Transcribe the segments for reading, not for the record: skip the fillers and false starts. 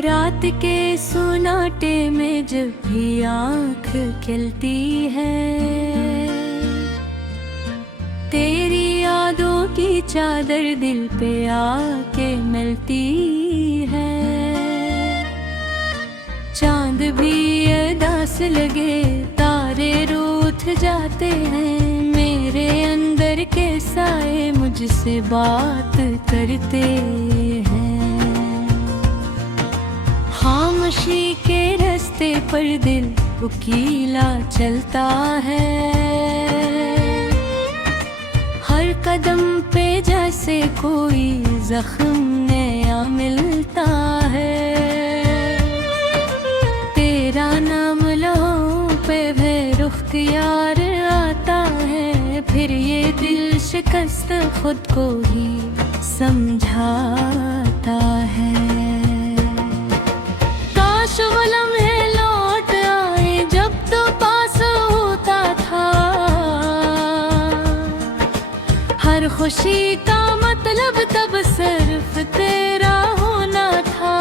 रात के सुनाटे में जब भी आँख खिलती है, तेरी यादों की चादर दिल पे आके मिलती है। चांद भी उदास लगे, तारे रूठ जाते हैं, मेरे अंदर के साए मुझसे बात करते हैं। खामोशी के रास्ते पर दिल उकीला चलता है, हर कदम पे जैसे कोई जख्म नया मिलता है। तेरा नाम लहू पे रुख यार आता है, फिर ये दिल शिकस्त खुद को ही समझाता है। काश वो लम्हे लौट आए जब तो पास होता था, हर खुशी का मतलब तब सिर्फ तेरा होना था।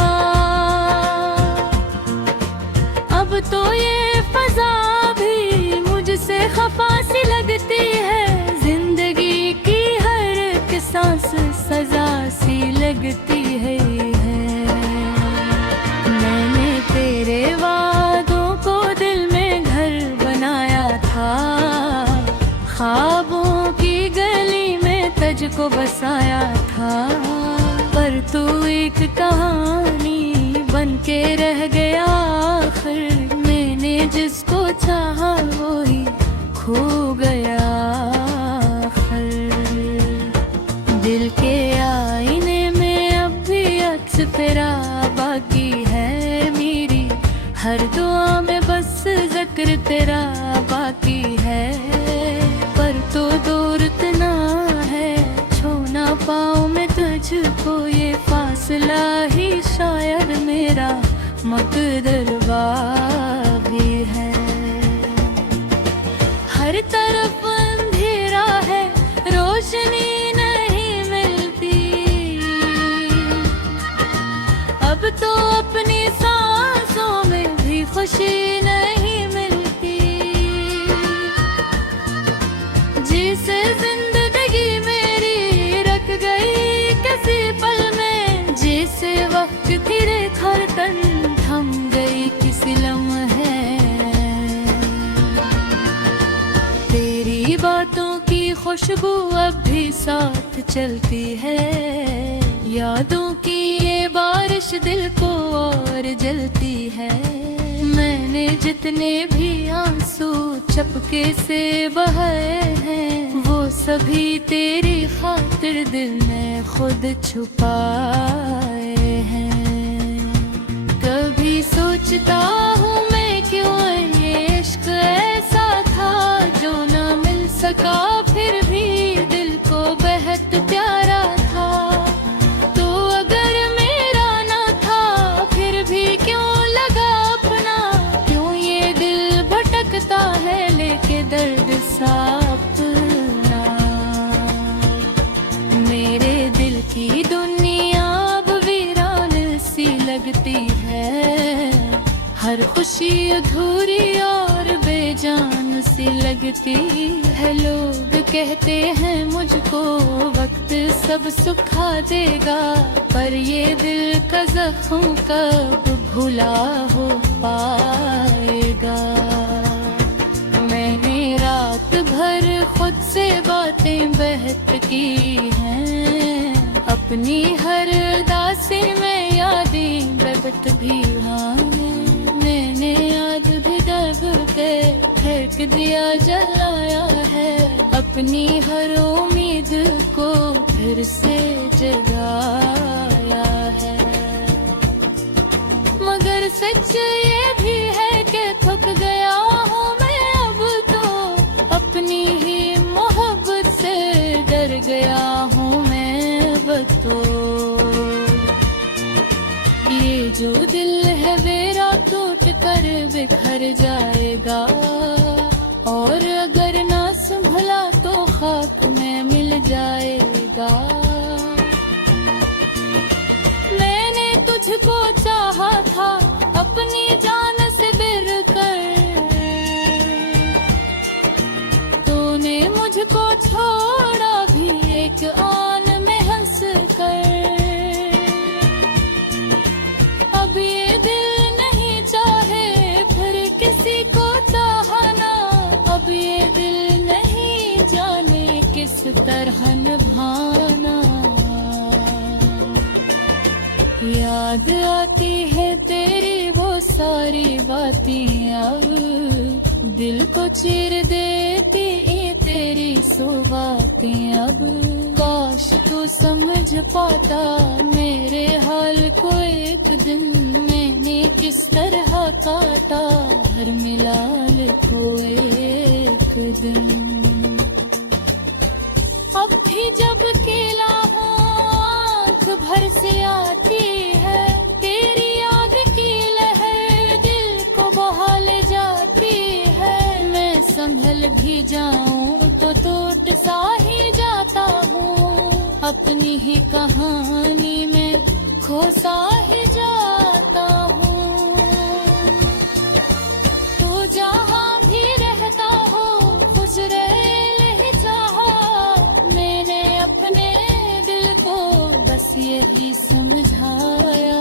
अब तो ये फजा भी मुझसे खफा सी लगती है, जिंदगी की हर एक सांस सजा सी लगती है। मैंने तेरे वादों को दिल में घर बनाया था, ख्वाबों की गली में तुझको बसाया था, पर तू एक कहानी बन के रह गया। आखिर मैंने जिसको चाहा वो ही खो गया। दिल के आईने में अब भी अक्स तेरा बाकी है, मेरी हर दुआ में बस जिक्र तेरा बाकी है। पर तो दूर इतना है, छू ना पाऊं मैं तुझको, ये फासला ही शायद मेरा मकदरवा भी है। हर तरफ अंधेरा है, रोशनी नहीं मिलती, अब तो अपनी सांसों में भी खुशी नहीं मिलती। जिसे जिंदगी मेरी रख गई किसी पल में, जिसे वक्त धीरे धड़कन थम गई किसी लम्हे। तेरी बातों की खुशबू अब भी साथ चलती है, यादों की ये बारिश दिल को और जलती है। मैंने जितने भी आंसू चपके से बहाए हैं, वो सभी तेरी खातिर दिल में खुद छुपाए हैं। कभी सोचता हूँ मैं क्यों ये इश्क ऐसा था, जो ना मिल सका फिर भी दिल को बेहद प्यारा था। तो अगर मेरा ना था फिर भी क्यों लगा अपना, क्यों ये दिल भटकता है लेके दर्द सा अपना। मेरे दिल की दुनिया अब वीरान सी लगती है, हर खुशी अधूरी और बेजान सी लगती है। लोग कहते हैं मुझको वक्त सब सुखा देगा, पर ये दिल का जख्म कब भुला हो पाएगा। मैंने रात भर खुद से बातें बहत की हैं, अपनी हर उदासी में यादें बहत भी हैं। मैंने याद भी दब के फेंक दिया, जलाया है, अपनी हर उम्मीद को फिर से जगाया है। मगर सच ये भी है कि थक गया हूँ मैं अब तो, अपनी ही मोहब्बत से डर गया हूँ मैं अब तो। ये जो दिल है मेरा टूट कर बिखर जाएगा, और अगर ना संभला तो खाक में मिल जाएगा। मैंने तुझको चाहा तरह निभाना। याद आती है तेरी वो सारी बातें, अब दिल को चीर देती ये तेरी सो बातें। अब काश तू समझ पाता मेरे हाल को एक दिन, मैंने किस तरह काटा हर मिलाल को एक दिन। अब भी जब केला हो आँख भर से आती है, तेरी याद की लहर दिल को बहा ले जाती है। मैं संभल भी जाऊं तो टूट सा ही जाता हूँ, अपनी ही कहानी में खो सा ही जाता हूँ। तू जहाँ भी रहता हो खुश रहे बस यही समझाया।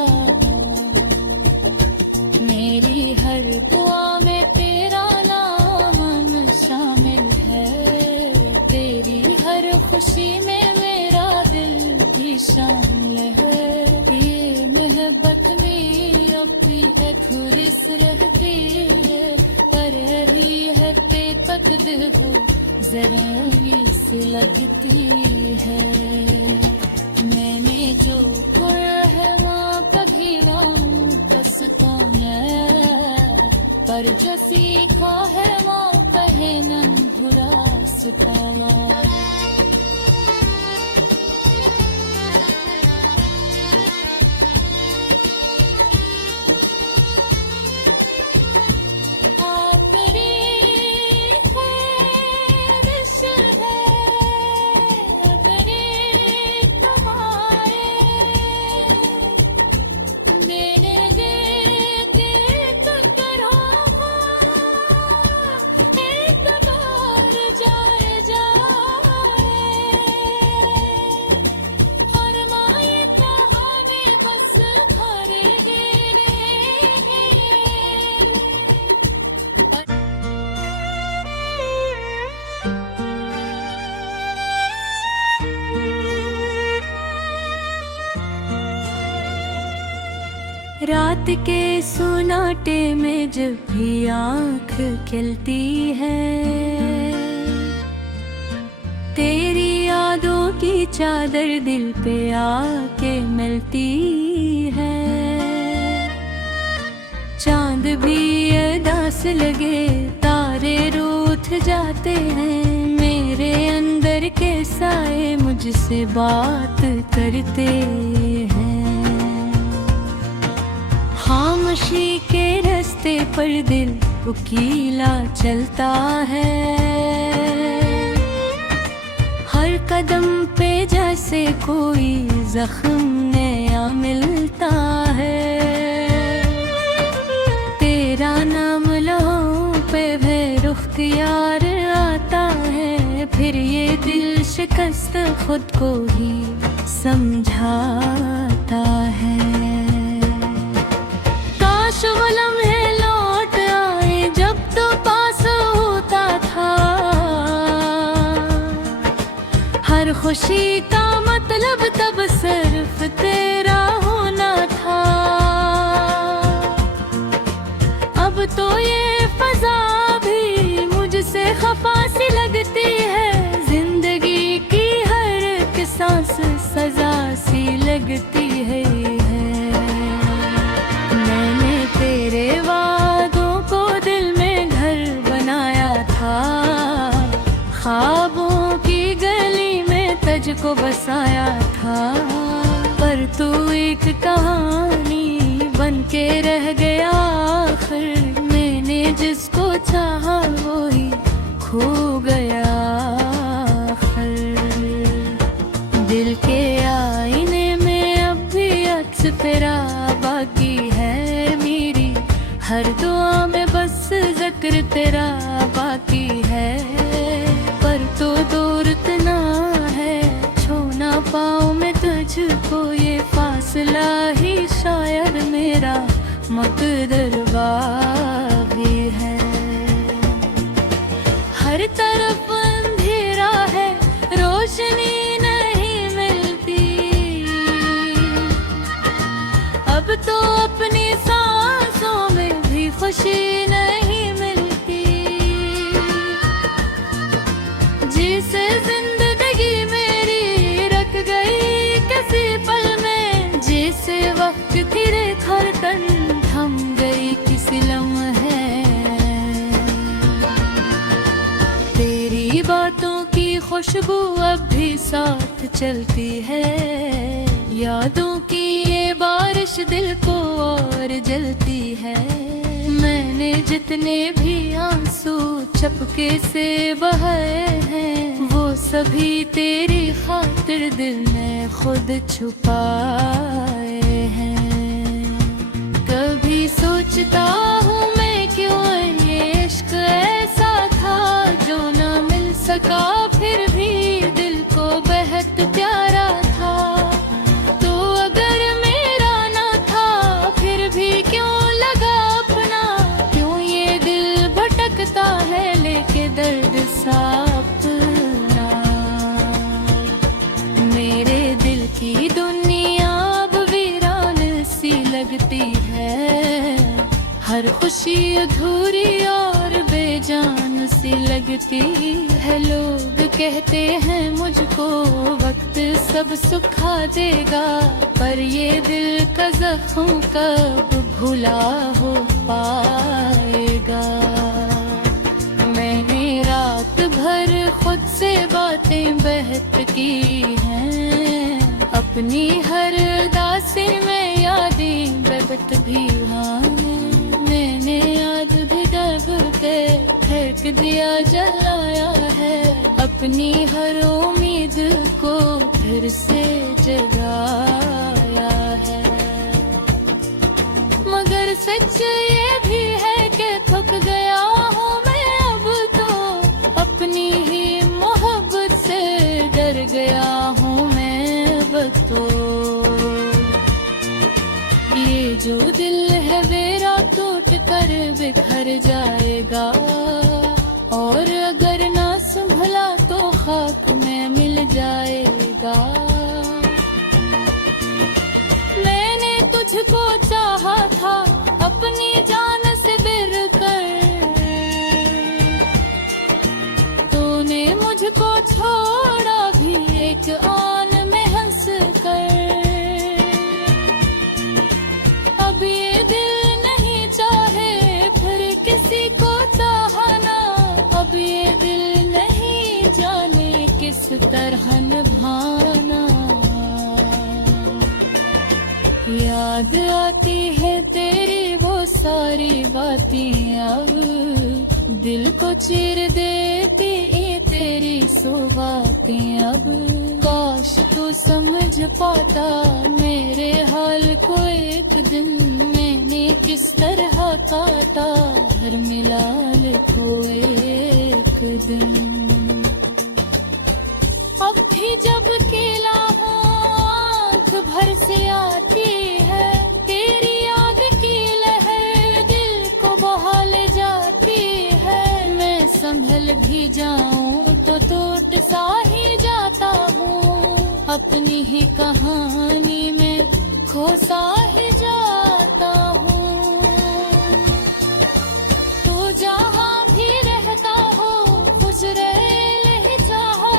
मेरी हर दुआ में तेरा नाम शामिल है, तेरी हर खुशी में मेरा दिल भी शामिल है। ये मोहब्बत में अब भी अधूरिस रहती है, पर अभी है बेपक दिल को जरा भी सी लगती है। मैंने जो रहमा कभी ना पछताया, पर जो सीखा है माँ कहे न बुरा सताया। रात के सुनाटे में जब भी आँख खिलती है, तेरी यादों की चादर दिल पे आके मिलती है। चांद भी अदास लगे तारे रूठ जाते हैं, मेरे अंदर के साए मुझसे बात करते हैं। खामोशी के रास्ते पर दिल उकीला चलता है, हर कदम पे जैसे कोई जख्म नया मिलता है। तेरा नाम लहू पे बेरुख यार आता है, फिर ये दिल शिकस्त खुद को ही समझाता है। काश वो लम्हे लौट आए जब तो पास होता था, हर खुशी का मतलब तब सिर्फ तेरा होना था। अब तो ये फजा भी मुझसे खफा सी लगती है, जिंदगी की हर एक सांस सजा सी लगती है। मैंने तेरे वादों को दिल में घर बनाया था, ख्वाबों की गली में तुझको बसाया था, पर तू एक कहानी बन के रह गया आखिर। मैंने जिसको चाहा वो ही खो गया आखिर। दिल के आईने में अब भी अक्स तेरा बाकी है, मेरी हर दुआ में बस जिक्र तेरा बाकी है। पर तो दूर इतना है छू ना पाऊं मैं तुझको, ये फासला ही शायद मेरा मकदर भी है। हर खुशबू अब भी साथ चलती है। यादों की ये बारिश दिल को और जलती है। मैंने जितने भी आंसू चपके से बहाए हैं, वो सभी तेरी खातिर दिल में खुद छुपाए हैं। कभी सोचता हूँ मैं क्यों ये इश्क ऐसा था जो न मिल सका, फिर भी दिल को बेहद प्यारा था। तो अगर मेरा ना था फिर भी क्यों लगा अपना, क्यों ये दिल भटकता है लेके दर्द सा अपना। मेरे दिल की दुनिया अब वीरान सी लगती है। हर खुशी अधूरी और बेजान सी लगती है। लोग कहते हैं मुझको वक्त सब सुखा देगा, पर ये दिल का जख्म कब भुला हो पाएगा। मैंने रात भर खुद से बातें बहत की हैं, अपनी हर उदासी में यादें बहत भी हैं। मैंने याद भी दब के फेंक दिया, जलाया है, अपनी हर उम्मीद को फिर से जगाया है। मगर सच ये भी है कि थक गया हूँ मैं अब तो, अपनी ही मोहब्बत से डर गया हूँ मैं अब तो। ये जो दिल है मेरा टूट कर बिखर जाएगा, और अगर ना संभला तो खाक में मिल जाएगा। मैंने तुझको चाहा था अपनी जान से बढ़कर, तूने मुझको छोड़ा भी एक आन में हंस कर। अब ये दिल नहीं चाहे फिर किसी को चाहना, अब ये दिल नहीं जाने किस तरह निभाना। याद आती है तेरी वो सारी बातें, अब दिल को चीर देती तेरी सुबातें। अब काश तू समझ पाता मेरे हाल को एक दिन, मैंने किस तरह काटा हर मिलाल को एक दिन। अब भी जब केला हो आँख भर से आती है, तेरी याद की लहर दिल को बहा ले जाती है। मैं संभल भी जाऊं तो टूट सा ही जाता हूँ, अपनी ही कहानी में खो सा ही जाता हूँ। तू जहाँ भी रहता हो खुश रहे ही चाहा,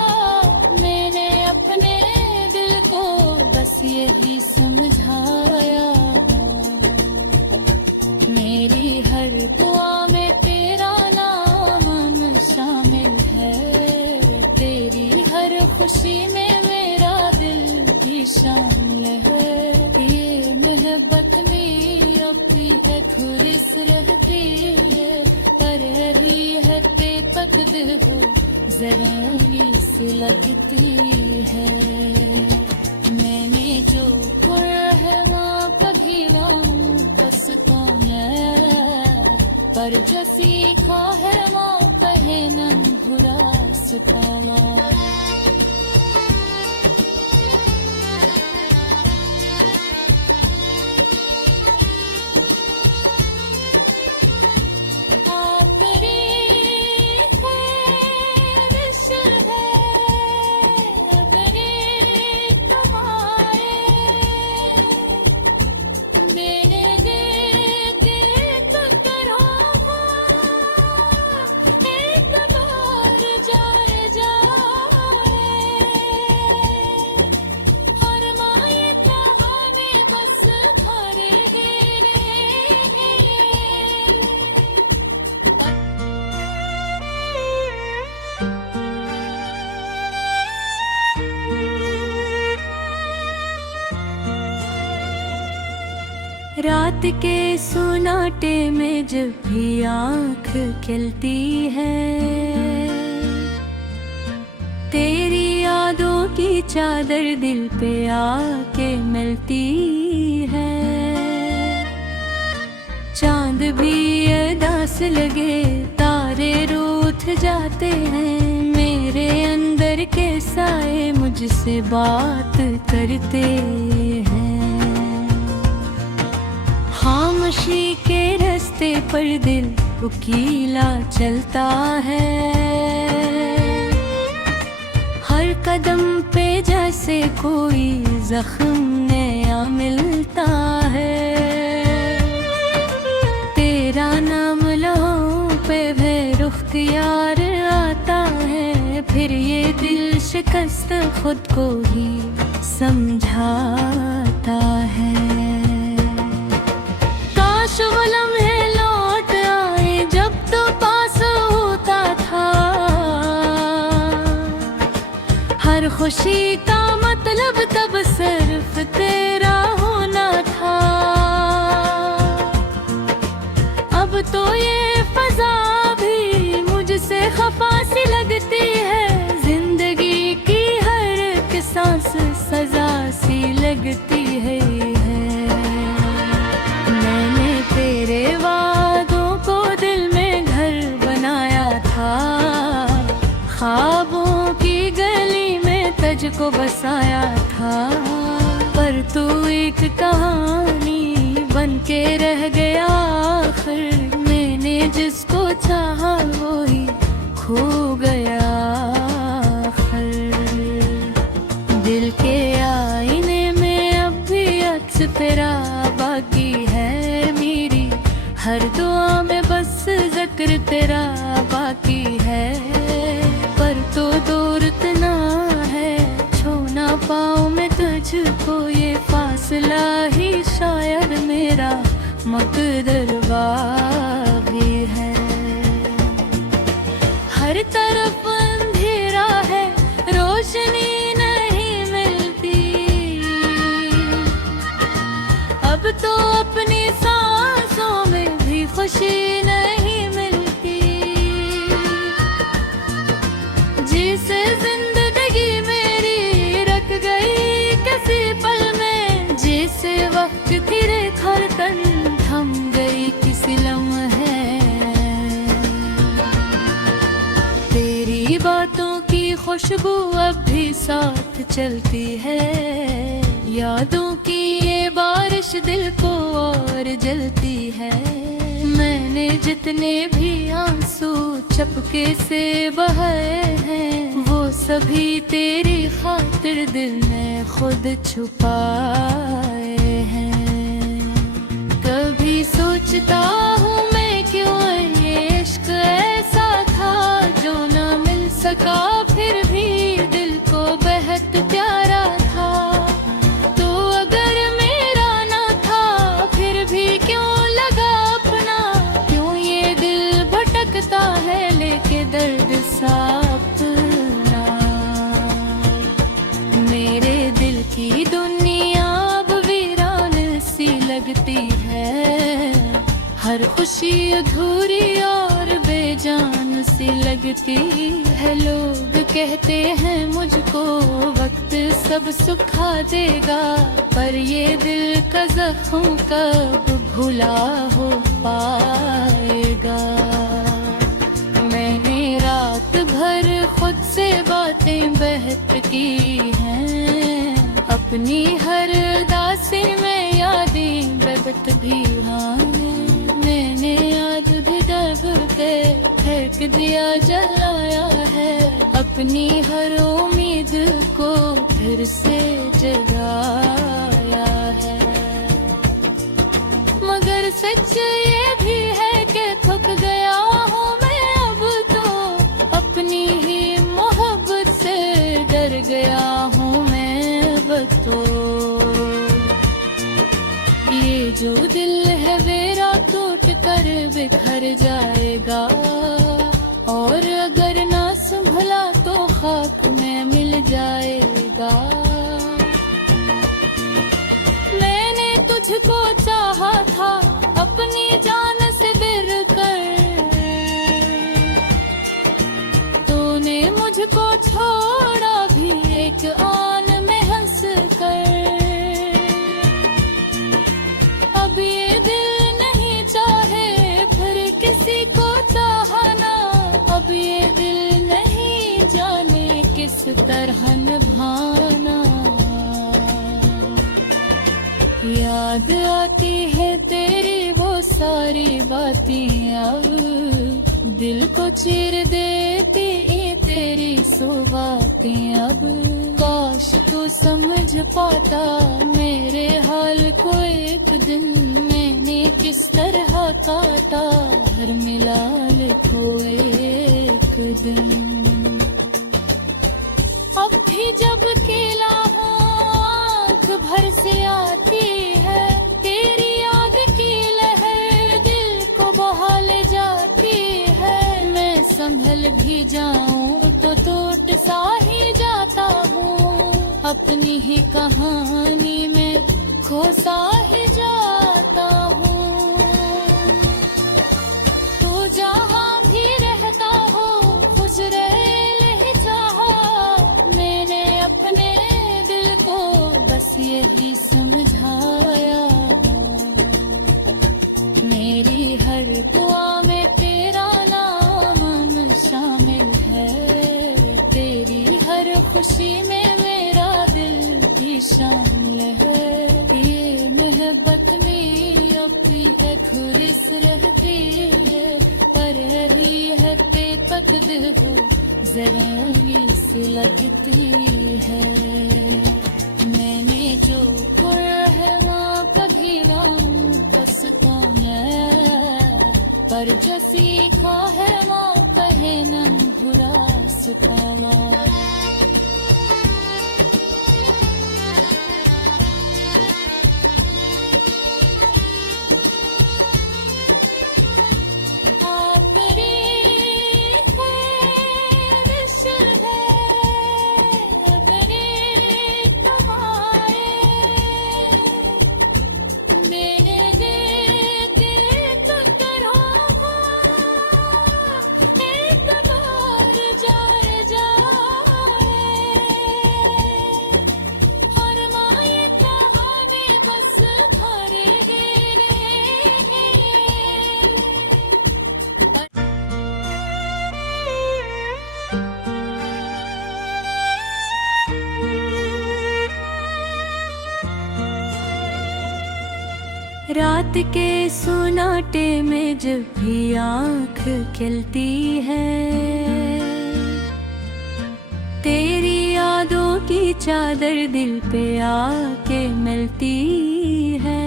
मैंने अपने दिल को बस यही समझाया। मेरी हर दुआ में तेरा नाम शामिल है, तेरी हर खुशी में मेरा दिल भी शामिल है। ये मोहब्बत मेरी अपनी अधूरिस रहती है, पर रही है बेपकड़ हो जरा सी लगती है। मैंने जो रहमा कभी ना पछताया, पर जो सीखा है माँ कहे न बुरा सताया। रात के सुनाटे में जब भी आँख खिलती है, तेरी यादों की चादर दिल पे आके मिलती है। चांद भी अदास लगे, तारे रूठ जाते हैं, मेरे अंदर के साए मुझसे बात करते हैं। खामोशी के रास्ते पर दिल उकीला चलता है, हर कदम पे जैसे कोई जख्म नया मिलता है। तेरा नाम लहू पे बेरुख यार आता है, फिर ये दिल शिकस्त खुद को ही समझाता है। काश वो लम्हे लौट आए जब तो पास होता था, हर खुशी का मतलब तब सिर्फ तेरा होना था। अब तो ये फजा भी मुझसे खफा सी लगती है, जिंदगी की हर एक सांस सजा सी लगती है। मैंने तेरे वादों को दिल में घर बनाया था, ख्वाबों की गली में तुझको बसाया था, पर तू एक कहानी बन के रह गया आखिर। मैंने जिसको चाहा वो ही खो गया आखिर। दिल के आईने में अब भी अक्स तेरा बाकी है, मेरी हर दुआ में बस जिक्र तेरा बाकी है। पर तो दूर इतना है, छू ना पाऊं मैं तुझको, ये फासला ही शायद मेरा मुकद्दर भी है। हर तरफ अंधेरा है, रोशनी नहीं मिलती, अब तो अपनी सांसों में भी खुशी नहीं मिलती। जिसे जिंदगी मेरी रख गई किसी पल में, जिसे वक्त की रेखा तन थम गई किसी लम्हे। तेरी बातों की खुशबू अब भी साथ चलती है, यादों की ये बारिश दिल को और जलती है। मैंने जितने भी आंसू चपके से बहाए हैं, वो सभी तेरी खातिर दिल में खुद छुपाए हैं। कभी सोचता हूँ मैं क्यों ये इश्क ऐसा था, जो ना मिल सका फिर भी दिल को बेहद प्यारा था। तो अगर मेरा ना था फिर भी क्यों लगा अपना, क्यों ये दिल भटकता है लेके दर्द सा अपना। मेरे दिल की दुनिया अब वीरान सी लगती है, हर खुशी अधूरी और बेजान सी लगती है। लोग कहते हैं मुझको वक्त सब सुखा देगा, पर ये दिल का जख्म कब भुला हो पाएगा। मैंने रात भर खुद से बातें बहत की हैं, अपनी हर उदासी में यादें बहत भी मैंने याद भी दब के फेंक दिया, जलाया है अपनी हर उम्मीद को फिर से जगाया है। मगर सच ये भी है कि थक गया हूँ मैं अब तो, अपनी ही मोहब्बत से डर गया हूँ मैं अब तो। ये जो दिल है मेरा टूट कर बिखर जाएगा, और अगर ना संभला तो खाक में मिल जाएगा। मैंने तुझको चाहा तरह निभाना। याद आती है तेरी वो सारी बातें, अब दिल को चीर देती तेरी सो बातें। अब काश तू समझ पाता मेरे हाल को एक दिन, मैंने किस तरह काटा हर मिलाल को एक दिन। अब भी जब केला हो आँख भर से आती है, तेरी याद की लहर दिल को बहा ले जाती है। मैं संभल भी जाऊं तो टूट सा ही जाता हूँ, अपनी ही कहानी में खो सा ही जाता हूँ। तू जहाँ भी रहता हो खुश रहे ही चाहा, मैंने अपने दिल को बस यही समझाया। मेरी हर दुआ में तेरा नाम शामिल है, तेरी हर खुशी में मेरा दिल भी शामिल है। ये मोहब्बत में अपनी खुरिस रहती है, पर रही है बेतकदीर हो जरा सी लगती है। मैंने जो है वहाँ कभी ना पछताया, पर जो सीखा है माँ कहे न बुरा सिखाया। रात के सुनाटे में जब भी आँख खिलती है, तेरी यादों की चादर दिल पे आके मिलती है।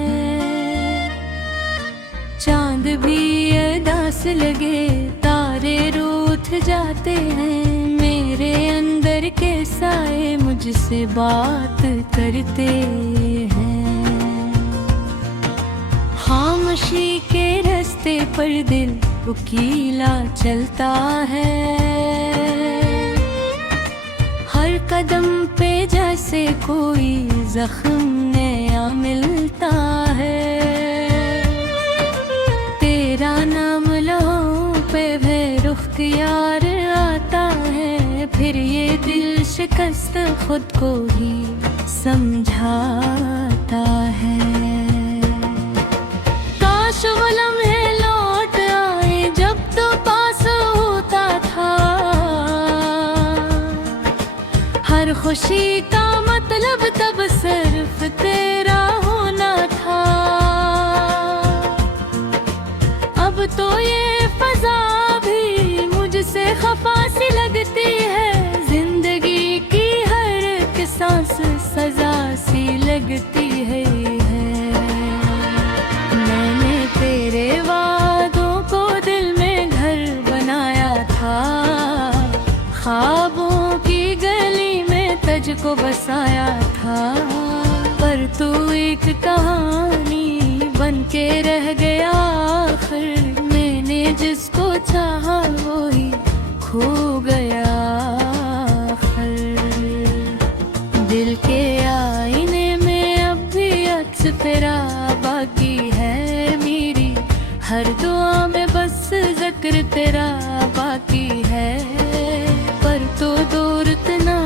चांद भी अदास लगे तारे रूठ जाते हैं, मेरे अंदर के साए मुझसे बात करते हैं। खामोशी के रास्ते पर दिल उकीला चलता है, हर कदम पे जैसे कोई जख्म नया मिलता है। तेरा नाम लहू पे बेरुख यार आता है, फिर ये दिल शिकस्त खुद को ही समझाता है। काश वो लम्हे लौट आए जब तो पास होता था, हर खुशी का मतलब तब सिर्फ तेरा होना था। अब तो ये फजा भी मुझसे खफा सी लगती है, जिंदगी की हर एक सांस सजा सी लगती है। तेरे वादों को दिल में घर बनाया था, ख्वाबों की गली में तुझको बसाया था, पर तू एक कहानी बन के रह गया आखिर। मैंने जिसको चाहा वो ही खो गया आखिर। दिल के आईने में अब भी अक्स तेरा बाकी है, हर दुआ में बस जिक्र तेरा बाकी है। पर तो दूर इतना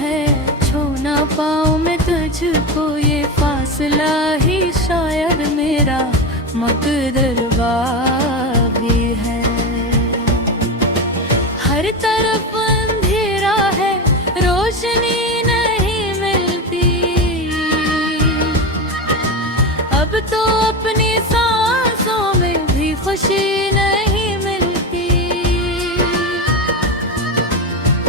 है छू ना पाऊँ मैं तुझको, ये फासला ही शायद मेरा मकदरवा भी है। हर तरफ अंधेरा है, रो तो अपनी सांसों में भी खुशी नहीं मिलती।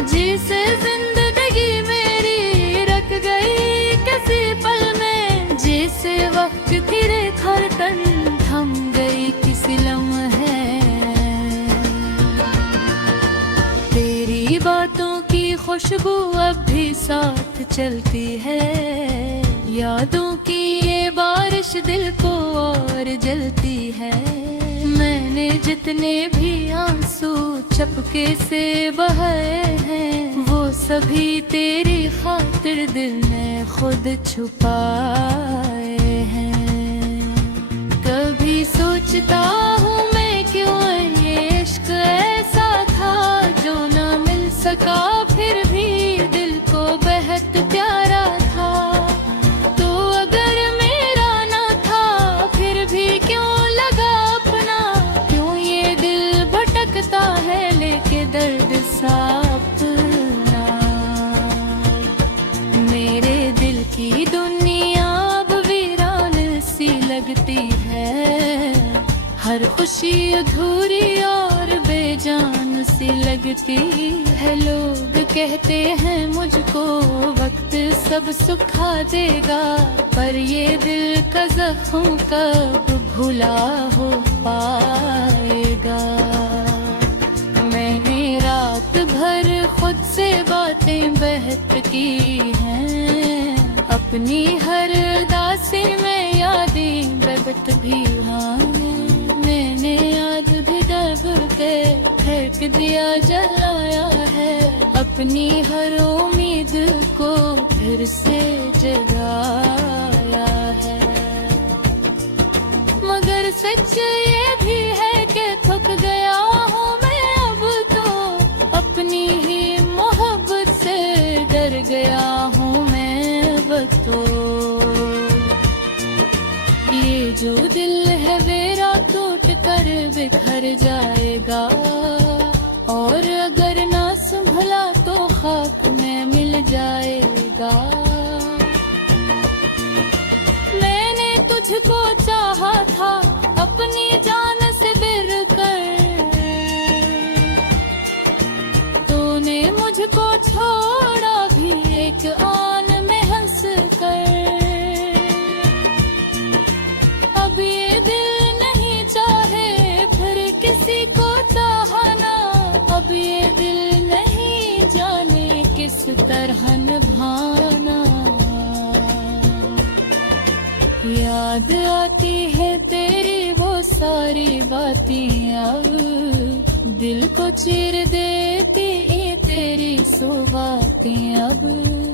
जिसे जिंदगी मेरी रख गई किसी पल में, जिसे वक्त की रेखा तन थम गई किसी लम्हे। तेरी बातों की खुशबू अब भी साथ चलती है, यादों की ये बारिश दिल को और जलती है। मैंने जितने भी आंसू चपके से बहाए हैं, वो सभी तेरी खातिर दिल में खुद छुपाए हैं। कभी सोचता हूँ मैं क्यों ये इश्क ऐसा था जो ना मिल सका, फिर भी दिल को बेहद प्यारा था। तो अगर मेरा ना था फिर भी क्यों लगा अपना, क्यों ये दिल भटकता है लेके दर्द सा अपना। मेरे दिल की दुनिया अब वीरान सी लगती है, हर खुशी अधूरी और बेजान सी लगती है। लोग कहते हैं मुझको वक्त सब सुखा देगा, पर ये दिल का जख्म कब भुला हो पाएगा। मैंने रात भर खुद से बातें बहत की हैं, अपनी हर उदासी में यादें प्रकट भी हैं। मैंने याद भी दब के फेंक दिया, जलाया है, अपनी हर उम्मीद को फिर से जगाया है। मगर सच ये भी है कि थक गया हूँ मैं अब तो, अपनी ही मोहब्बत से डर गया हूँ मैं अब तो। ये जो दिल है मेरा टूट कर बिखर जाएगा, और अगर ना संभला तो खाक में मिल जाएगा। मैंने तुझको चाहा था अपनी जान से बढ़कर, तूने मुझको छोड़ा भी एक आन में हंस कर। अब ये दिल नहीं चाहे फिर किसी को चाहना, अब ये दिल नहीं जाने किस तरह निभाना। याद आती है तेरी वो सारी बातें, अब दिल को चीर देती तेरी सो बातें। अब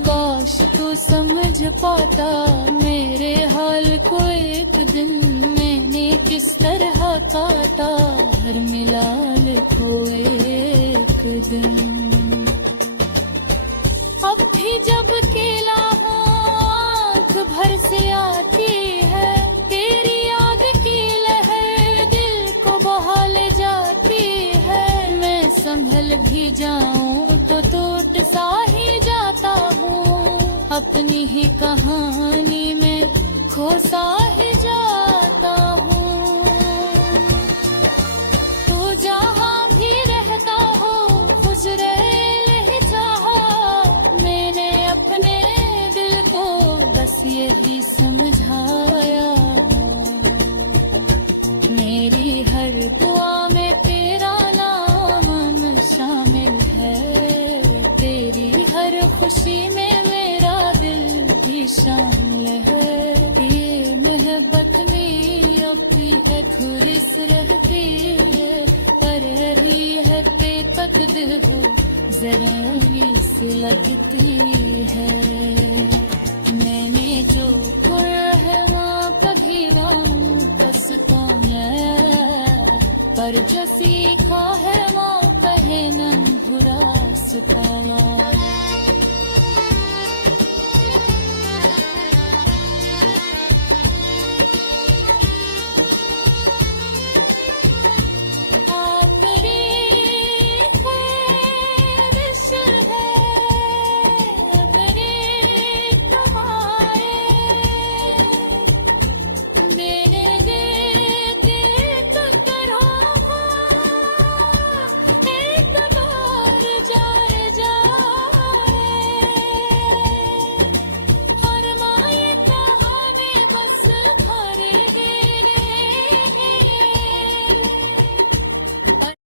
काश तू समझ पाता मेरे हाल को एक दिन, मैंने किस तरह काटा हर मिलाल को एक दिन। अब भी जब केला हो आँख भर से आती है, तेरी याद की लहर दिल को बहा ले जाती है। मैं संभल भी जाऊं तो टूट सा ही जाता हूँ, अपनी ही कहानी में खो सा ही जाता हूँ। तू जहाँ भी रहता हो खुश रहे ही चाहा, मैंने अपने दिल को बस यही समझाया। मेरी हर दुआ में तेरा नाम शामिल है, तेरी हर खुशी में मेरा दिल भी शामिल है। ये मोहब्बत मेरी अपनी अधूरी सी रहती है, पर अभी है बेतकदीर हो जरूरी सी लगती है। मैंने जो रहमा कभी पछताया, पर जो सीखा है माँ कहे न बुरा सुताया।